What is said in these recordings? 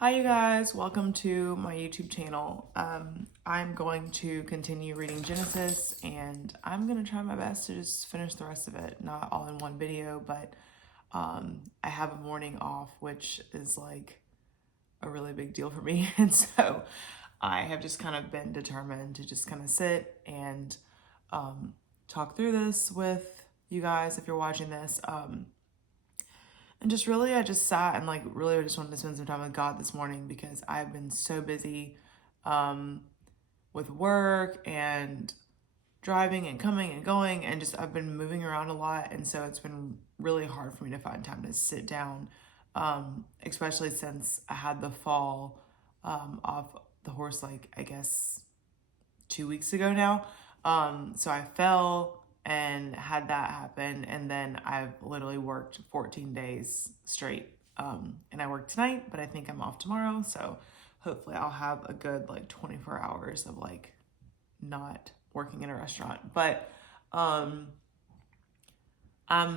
Hi you guys, welcome to my YouTube channel. I'm going to continue reading Genesis and I'm going to try my best to just finish the rest of it, not all in one video, but I have a morning off, which is like a really big deal for me. And so I have just kind of been determined to just kind of sit and talk through this with you guys if you're watching this. And just really, I just sat and like really just wanted to spend some time with God this morning because I've been so busy with work and driving and coming and going, and just I've been moving around a lot. And so it's been really hard for me to find time to sit down, especially since I had the fall off the horse, like I guess 2 weeks ago now. So I fell and had that happen, and then I've literally worked 14 days straight. And I work tonight, but I think I'm off tomorrow, so hopefully I'll have a good like 24 hours of like not working in a restaurant. But I'm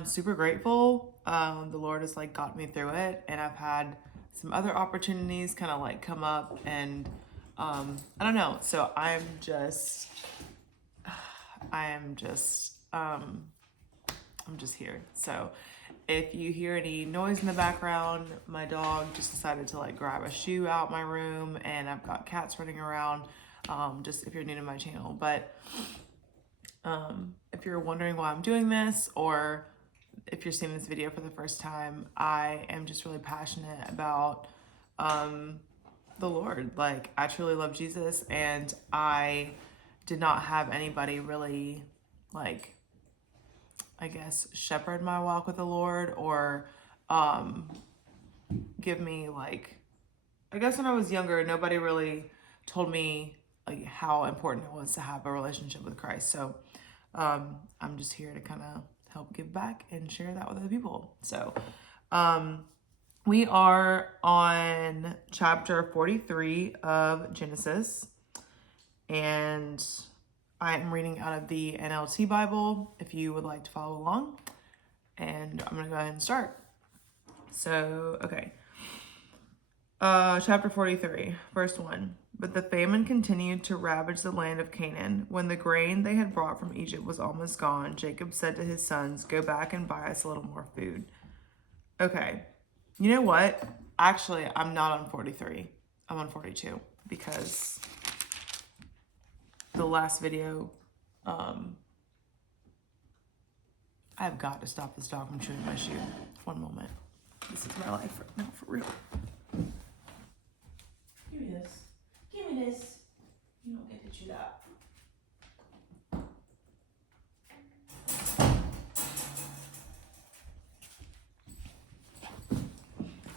super grateful. The Lord has like got me through it, and I've had some other opportunities kind of like come up, and I don't know. So I'm just here. So if you hear any noise in the background, my dog just decided to like grab a shoe out my room, and I've got cats running around. Just if you're new to my channel, but if you're wondering why I'm doing this, or if you're seeing this video for the first time, I am just really passionate about the Lord. Like, I truly love Jesus, and I did not have anybody really like, I guess, shepherd my walk with the Lord, or give me like, I guess when I was younger, nobody really told me like how important it was to have a relationship with Christ. So I'm just here to kind of help give back and share that with other people. So we are on chapter 43 of Genesis, and I am reading out of the NLT Bible if you would like to follow along. And I'm going to go ahead and start. So, okay. Chapter 43, verse 1. But the famine continued to ravage the land of Canaan. When the grain they had brought from Egypt was almost gone, Jacob said to his sons, "Go back and buy us a little more food." Okay. You know what? Actually, I'm not on 43. I'm on 42 because the last video, I've got to stop this dog from chewing my shoe. One moment. This is my life right now, for real. Give me this. Give me this. You don't get to chew that.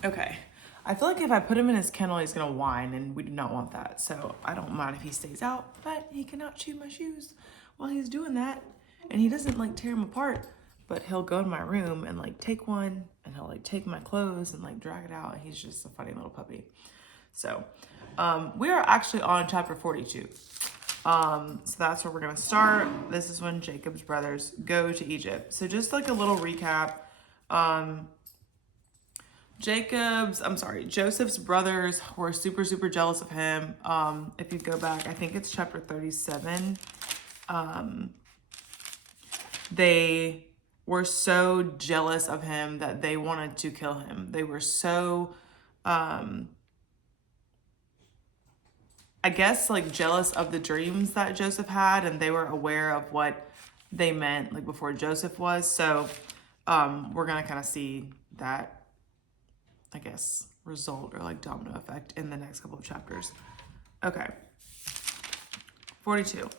Okay. I feel like if I put him in his kennel, he's gonna whine, and we do not want that. So I don't mind if he stays out, but he cannot chew my shoes while he's doing that. And he doesn't like tear them apart, but he'll go in my room and like take one, and he'll like take my clothes and like drag it out. He's just a funny little puppy. So we are actually on chapter 42. So that's where we're gonna start. This is when Jacob's brothers go to Egypt. So just like a little recap. Joseph's brothers were super, super jealous of him. If you go back, I think it's chapter 37. They were so jealous of him that they wanted to kill him. They were so, I guess, like jealous of the dreams that Joseph had, and they were aware of what they meant like before Joseph was. So we're gonna kind of see that, I guess, result or like domino effect in the next couple of chapters. Okay. 42.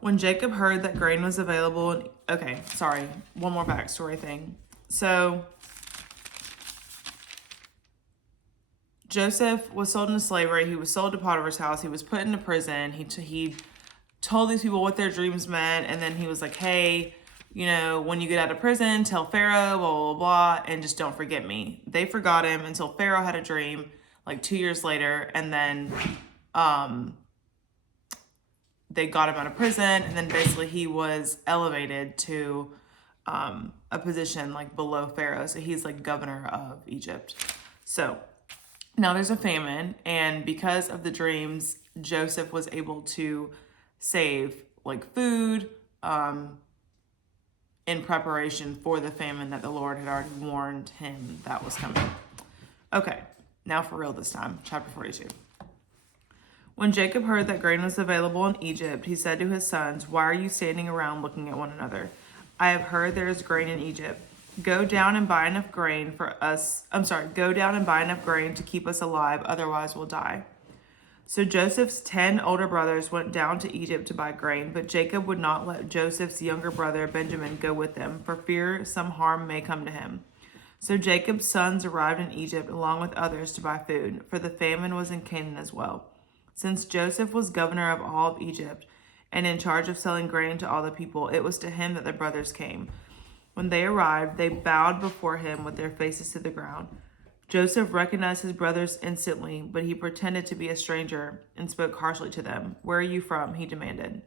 When Jacob heard that grain was available, okay, sorry, one more backstory thing. So Joseph was sold into slavery. He was sold to Potiphar's house. He was put into prison. He told these people what their dreams meant, and then he was like, "Hey, you know, when you get out of prison, tell Pharaoh, blah, blah, blah, and just don't forget me." They forgot him until Pharaoh had a dream like 2 years later, and then they got him out of prison, and then basically he was elevated to a position like below Pharaoh. So he's like governor of Egypt. So Now there's a famine, and because of the dreams, Joseph was able to save like food in preparation for the famine that the Lord had already warned him that was coming. Okay, now for real this time, chapter 42. When Jacob heard that grain was available in Egypt, he said to his sons, "Why are you standing around looking at one another? I have heard there is grain in Egypt. Go down and buy enough grain to keep us alive, otherwise we'll die." So Joseph's 10 older brothers went down to Egypt to buy grain, but Jacob would not let Joseph's younger brother Benjamin go with them, for fear some harm may come to him. So Jacob's sons arrived in Egypt along with others to buy food, for the famine was in Canaan as well. Since Joseph was governor of all of Egypt and in charge of selling grain to all the people, it was to him that the brothers came. When they arrived, they bowed before him with their faces to the ground. Joseph recognized his brothers instantly, but he pretended to be a stranger and spoke harshly to them. "Where are you from?" he demanded.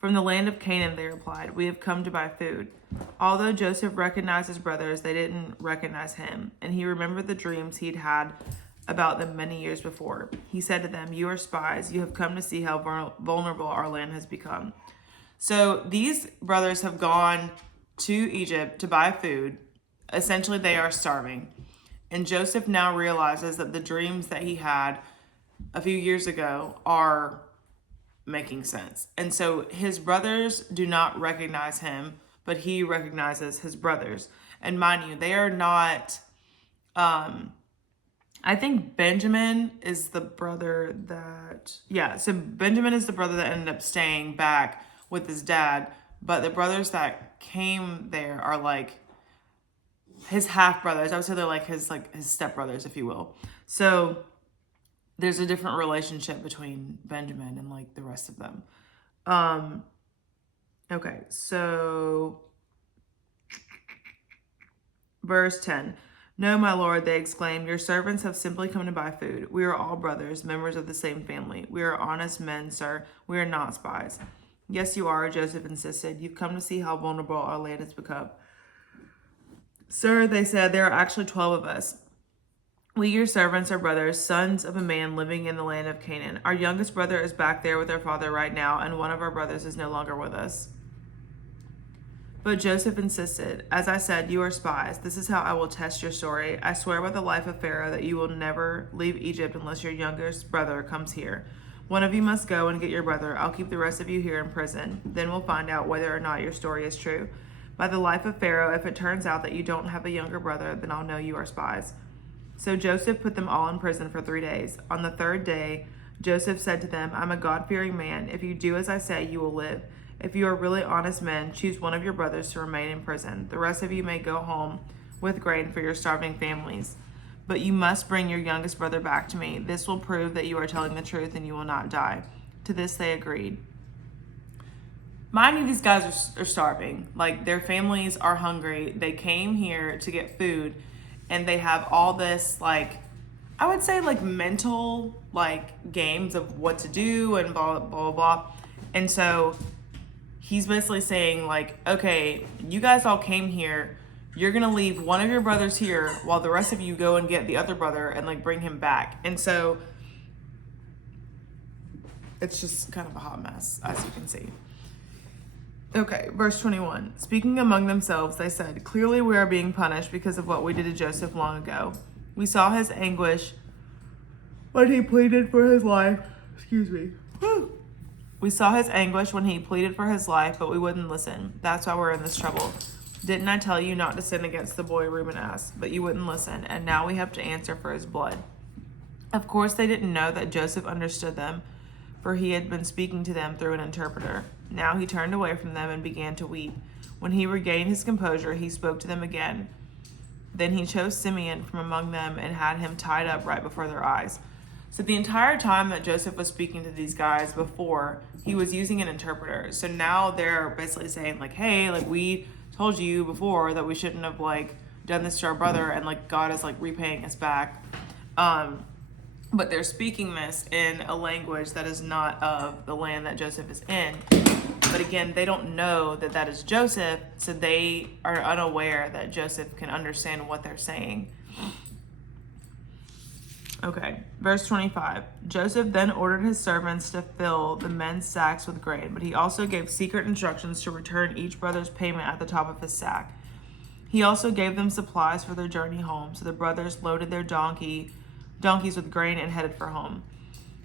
"From the land of Canaan," they replied. "We have come to buy food." Although Joseph recognized his brothers, they didn't recognize him, and he remembered the dreams he'd had about them many years before. He said to them, "You are spies. You have come to see how vulnerable our land has become." So these brothers have gone to Egypt to buy food. Essentially, they are starving. And Joseph now realizes that the dreams that he had a few years ago are making sense. And so his brothers do not recognize him, but he recognizes his brothers. And mind you, they are not, I think Benjamin is the brother so Benjamin is the brother that ended up staying back with his dad, but the brothers that came there are like his half brothers. I would say they're like his step brothers, if you will. So there's a different relationship between Benjamin and like the rest of them. Okay, so verse 10. "No, my lord," they exclaimed, "your servants have simply come to buy food. We are all brothers, members of the same family. We are honest men, sir. We are not spies." "Yes, you are," Joseph insisted. "You've come to see how vulnerable our land has become." "Sir," they said, "there are actually 12 of us. We, your servants, are brothers, sons of a man living in the land of Canaan. Our youngest brother is back there with our father right now, and one of our brothers is no longer with us." But Joseph insisted, "As I said, you are spies. This is how I will test your story. I swear by the life of Pharaoh that you will never leave Egypt unless your youngest brother comes here. One of you must go and get your brother. I'll keep the rest of you here in prison. Then we'll find out whether or not your story is true. By the life of Pharaoh, if it turns out that you don't have a younger brother, then I'll know you are spies." So Joseph put them all in prison for 3 days. On the third day, Joseph said to them, "I'm a God-fearing man. If you do as I say, you will live. If you are really honest men, choose one of your brothers to remain in prison. The rest of you may go home with grain for your starving families. But you must bring your youngest brother back to me. This will prove that you are telling the truth and you will not die." To this they agreed. Mind you, these guys are starving. Like, their families are hungry. They came here to get food, and they have all this, like, I would say, like, mental, like, games of what to do and blah, blah, blah, blah. And so he's basically saying, like, okay, you guys all came here. You're going to leave one of your brothers here while the rest of you go and get the other brother and, like, bring him back. And so it's just kind of a hot mess, as you can see. Okay, verse 21. Speaking among themselves, they said, "Clearly we are being punished because of what we did to Joseph long ago. We saw his anguish when he pleaded for his life." "We saw his anguish when he pleaded for his life, but we wouldn't listen. That's why we're in this trouble. Didn't I tell you not to sin against the boy?" Reuben asked. "But you wouldn't listen, and now we have to answer for his blood." Of course, they didn't know that Joseph understood them, for he had been speaking to them through an interpreter. Now he turned away from them and began to weep. When he regained his composure, he spoke to them again. Then he chose Simeon from among them and had him tied up right before their eyes. So the entire time that Joseph was speaking to these guys before, he was using an interpreter. So now they're basically saying, like, hey, like, we told you before that we shouldn't have, like, done this to our brother, and, like, God is, like, repaying us back. But they're speaking this in a language that is not of the land that Joseph is in. But again, they don't know that that is Joseph, so they are unaware that Joseph can understand what they're saying. Okay, verse 25. Joseph then ordered his servants to fill the men's sacks with grain, but he also gave secret instructions to return each brother's payment at the top of his sack. He also gave them supplies for their journey home, so the brothers loaded their donkeys with grain and headed for home.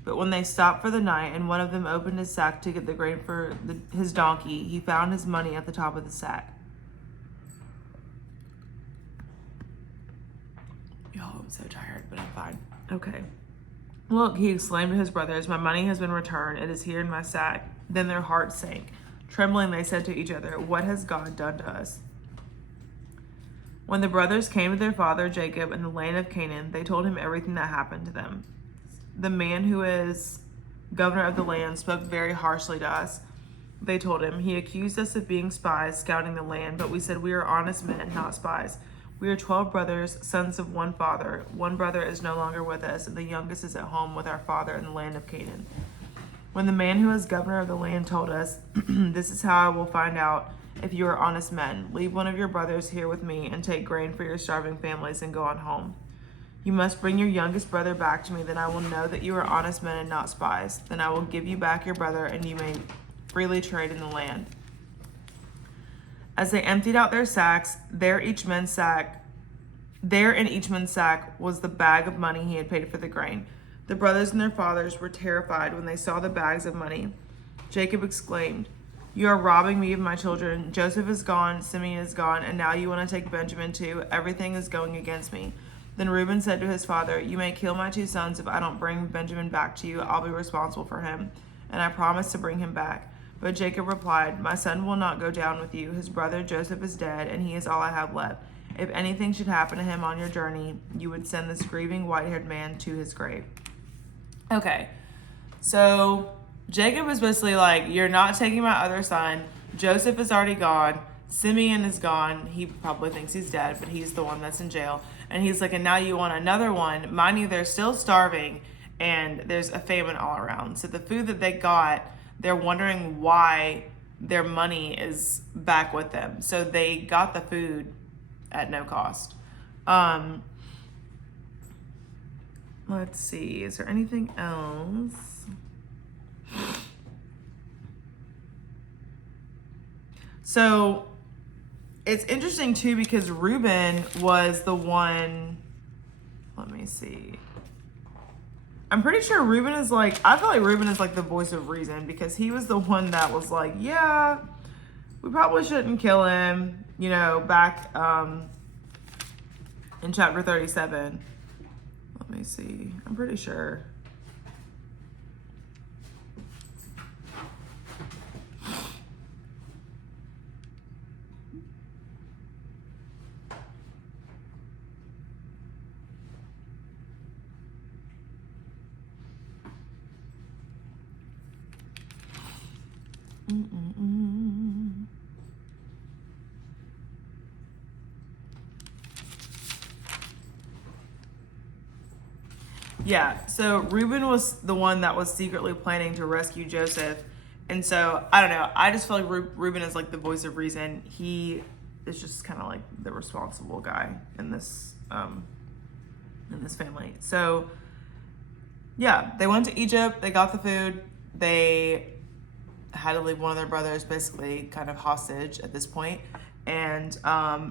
But when they stopped for the night and one of them opened his sack to get the grain for his donkey, he found his money at the top of the sack. Y'all, I'm so tired, but I'm fine. Okay. Look, he exclaimed to his brothers, my money has been returned. It is here in my sack. Then their hearts sank. Trembling, they said to each other, what has God done to us? When the brothers came to their father Jacob in the land of Canaan, they told him everything that happened to them. The man who is governor of the land spoke very harshly to us. They told him, he accused us of being spies, scouting the land, but we said we are honest men, not spies. We are 12 brothers, sons of one father. One brother is no longer with us, and the youngest is at home with our father in the land of Canaan. When the man who is governor of the land told us, this is how I will find out if you are honest men. Leave one of your brothers here with me and take grain for your starving families and go on home. You must bring your youngest brother back to me, then I will know that you are honest men and not spies. Then I will give you back your brother, and you may freely trade in the land. As they emptied out their sacks, there in each man's sack was the bag of money he had paid for the grain. The brothers and their fathers were terrified when they saw the bags of money. Jacob exclaimed, you are robbing me of my children. Joseph is gone, Simeon is gone, and now you want to take Benjamin too. Everything is going against me. Then Reuben said to his father, you may kill my 2 sons if I don't bring Benjamin back to you. I'll be responsible for him, and I promise to bring him back. But Jacob replied, my son will not go down with you. His brother Joseph is dead, and he is all I have left. If anything should happen to him on your journey, you would send this grieving white-haired man to his grave. Okay, so Jacob is basically like, you're not taking my other son. Joseph is already gone. Simeon is gone. He probably thinks he's dead, but he's the one that's in jail. And he's like, and now you want another one. Mind you, they're still starving, and there's a famine all around. So the food that they got, they're wondering why their money is back with them. So they got the food at no cost. Let's see, is there anything else? So it's interesting too, because Reuben was the one, let me see. I'm pretty sure Reuben is like, I feel like Reuben is like the voice of reason, because he was the one that was like, yeah, we probably shouldn't kill him, you know, back in chapter 37. Let me see, I'm pretty sure. Yeah, so Reuben was the one that was secretly planning to rescue Joseph. And so, I don't know, I just feel like Reuben is like the voice of reason. He is just kind of like the responsible guy in this family. So, yeah, they went to Egypt, they got the food, they had to leave one of their brothers basically kind of hostage at this point. And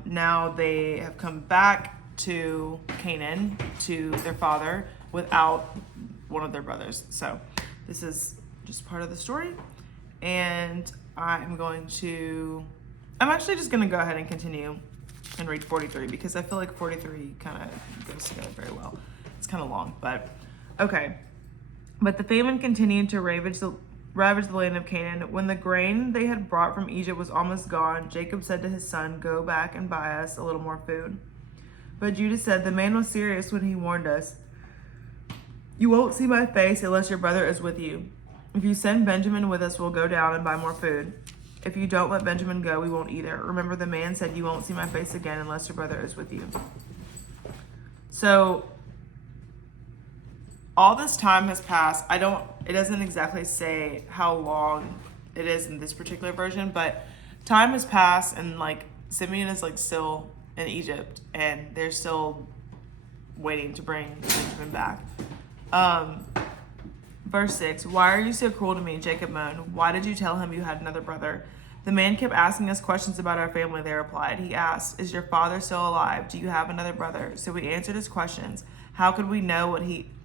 now they have come back to Canaan, to their father, without one of their brothers. So this is just part of the story. And I'm actually just going to go ahead and continue and read 43, because I feel like 43 kind of goes together very well. It's kind of long, but okay. But the famine continued to ravage the land of Canaan. When the grain they had brought from Egypt was almost gone, Jacob said to his son, go back and buy us a little more food. But Judah said, the man was serious when he warned us. You won't see my face unless your brother is with you. If you send Benjamin with us, we'll go down and buy more food. If you don't let Benjamin go, we won't either. Remember, the man said, you won't see my face again unless your brother is with you. So all this time has passed. It doesn't exactly say how long it is in this particular version, but time has passed, and like Simeon is like still in Egypt, and they're still waiting to bring Benjamin back. Verse 6, why are you so cruel to me? Jacob moaned. Why did you tell him you had another brother? The man kept asking us questions about our family, they replied. He asked, is your father still alive? Do you have another brother? So we answered his questions. How could we know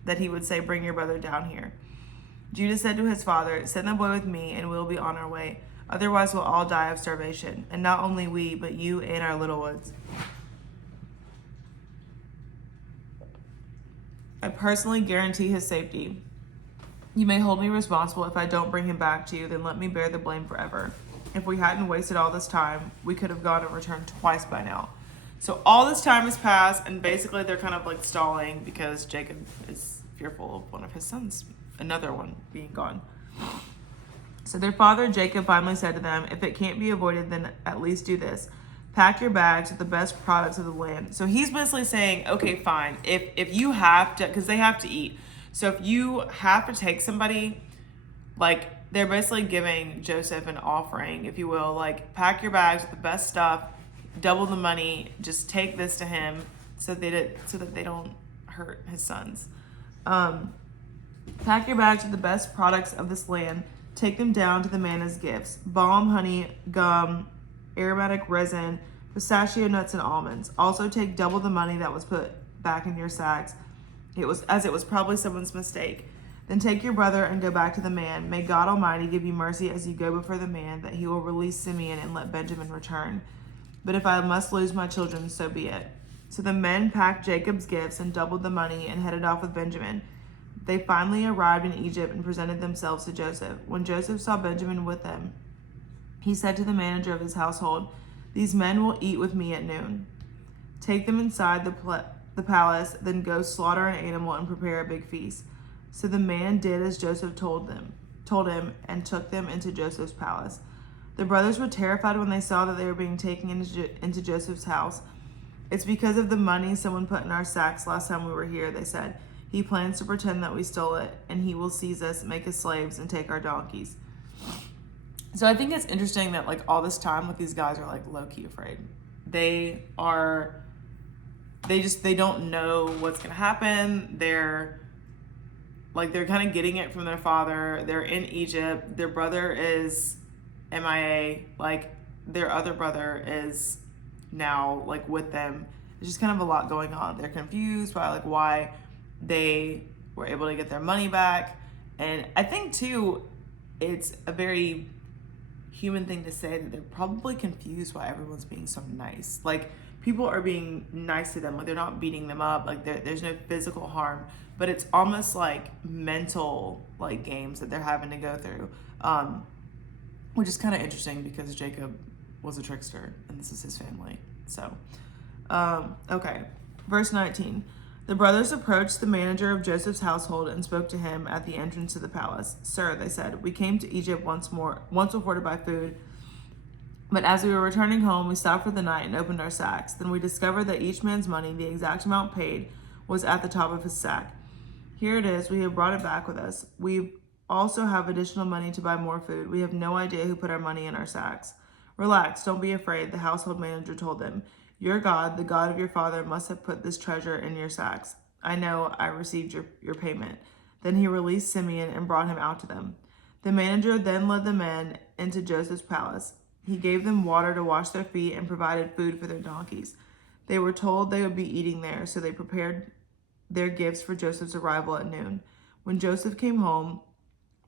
that he would say, bring your brother down here? Judah said to his father, send the boy with me and we'll be on our way. Otherwise we'll all die of starvation. And not only we, but you and our little ones. I personally guarantee his safety. You may hold me responsible if I don't bring him back to you, then let me bear the blame forever. If we hadn't wasted all this time, we could have gone and returned twice by now. So all this time has passed, and basically they're kind of like stalling because Jacob is fearful of one of his sons, another one, being gone. So their father Jacob finally said to them, if it can't be avoided, then at least do this. Pack your bags with the best products of the land. So he's basically saying, okay, fine. If you have to, because they have to eat. So if you have to take somebody, like, they're basically giving Joseph an offering, if you will, like, pack your bags with the best stuff, double the money, just take this to him so that they don't hurt his sons. Pack your bags with the best products of this land, take them down to the man as gifts: balm, honey, gum, aromatic resin, pistachio nuts, and almonds. Also take double the money that was put back in your sacks. It was probably someone's mistake. Then take your brother and go back to the man. May God Almighty give you mercy as you go before the man, that he will release Simeon and let Benjamin return. But if I must lose my children, so be it. So the men packed Jacob's gifts and doubled the money and headed off with Benjamin. They finally arrived in Egypt and presented themselves to Joseph. When Joseph saw Benjamin with them, he said to the manager of his household, these men will eat with me at noon. Take them inside the palace, then go slaughter an animal and prepare a big feast. So the man did as Joseph told him, and took them into Joseph's palace. The brothers were terrified when they saw that they were being taken into Joseph's house. It's because of the money someone put in our sacks last time we were here, they said. He plans to pretend that we stole it, and he will seize us, make us slaves, and take our donkeys. So I think it's interesting that, like, all this time, like, these guys are, like, low-key afraid. They don't know what's going to happen. They're kind of getting it from their father. They're in Egypt. Their brother is MIA. Like, their other brother is now, like, with them. There's just kind of a lot going on. They're confused by, like, why they were able to get their money back. And I think, too, it's a very human thing to say that they're probably confused why everyone's being so nice. Like, people are being nice to them. Like, they're not beating them up. Like, there's no physical harm. But it's almost like mental, like, games that they're having to go through, which is kind of interesting because Jacob was a trickster and this is his family. So, okay. Verse 19. The brothers approached the manager of Joseph's household and spoke to him at the entrance to the palace. Sir, they said, we came to Egypt once before to buy food. But as we were returning home, we stopped for the night and opened our sacks. Then we discovered that each man's money, the exact amount paid, was at the top of his sack. Here it is. We have brought it back with us. We also have additional money to buy more food. We have no idea who put our money in our sacks. Relax, don't be afraid, the household manager told them. Your God, the God of your father, must have put this treasure in your sacks. I know, I received your payment. Then he released Simeon and brought him out to them. The manager then led the men into Joseph's palace. He gave them water to wash their feet and provided food for their donkeys. They were told they would be eating there, so they prepared their gifts for Joseph's arrival at noon. When Joseph came home,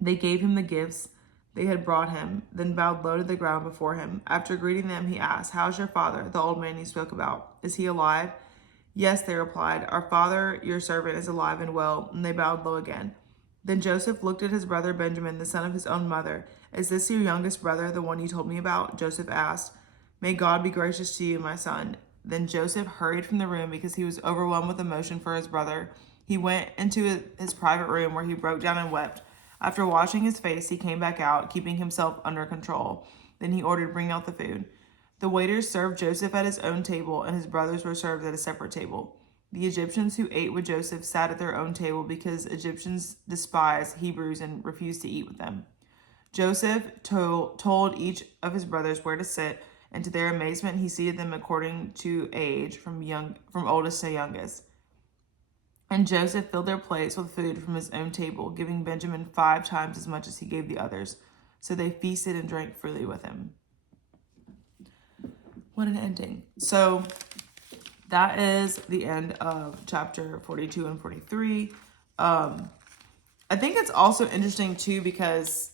they gave him the gifts they had brought him, then bowed low to the ground before him. After greeting them, he asked, how's your father, the old man you spoke about? Is he alive? Yes, they replied. Our father, your servant, is alive and well, and they bowed low again. Then Joseph looked at his brother Benjamin, the son of his own mother. Is this your youngest brother, the one you told me about? Joseph asked. May God be gracious to you, my son. Then Joseph hurried from the room because he was overwhelmed with emotion for his brother. He went into his private room where he broke down and wept. After washing his face, he came back out, keeping himself under control. Then he ordered, bring out the food. The waiters served Joseph at his own table, and his brothers were served at a separate table. The Egyptians who ate with Joseph sat at their own table because Egyptians despise Hebrews and refused to eat with them. Joseph told each of his brothers where to sit, and to their amazement, he seated them according to age, from oldest to youngest. And Joseph filled their plates with food from his own table, giving Benjamin 5 times as much as he gave the others. So they feasted and drank freely with him. What an ending. So that is the end of chapter 42 and 43. I think it's also interesting too because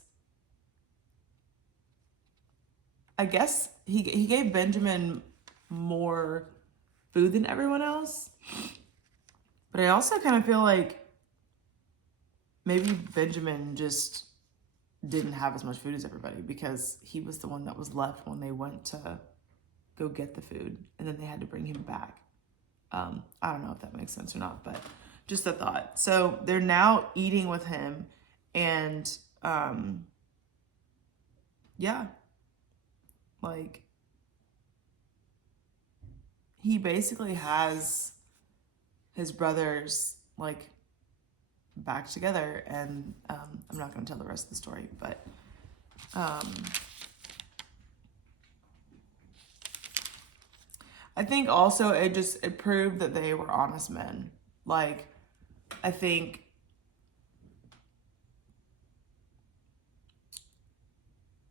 I guess he gave Benjamin more food than everyone else. But I also kind of feel like maybe Benjamin just didn't have as much food as everybody because he was the one that was left when they went to go get the food and then they had to bring him back. I don't know if that makes sense or not, but just a thought. So they're now eating with him and yeah, like he basically has his brothers like back together, and I'm not going to tell the rest of the story, but I think also it proved that they were honest men. Like, I think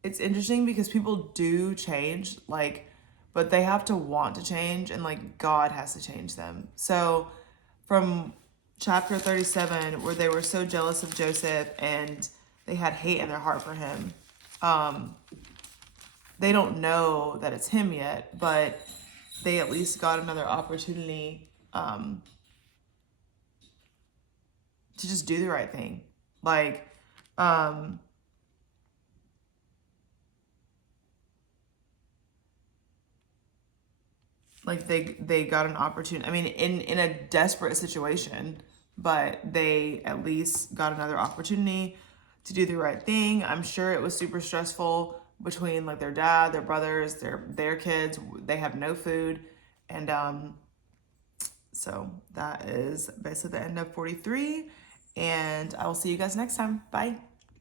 it's interesting because people do change, like, but they have to want to change, and like God has to change them. So from chapter 37, where they were so jealous of Joseph and they had hate in their heart for him, they don't know that it's him yet, but they at least got another opportunity to just do the right thing. Like, they got an opportunity. I mean, in a desperate situation, but they at least got another opportunity to do the right thing. I'm sure it was super stressful between like their dad, their brothers, their kids. They have no food, and so that is basically the end of 43. And I will see you guys next time. Bye.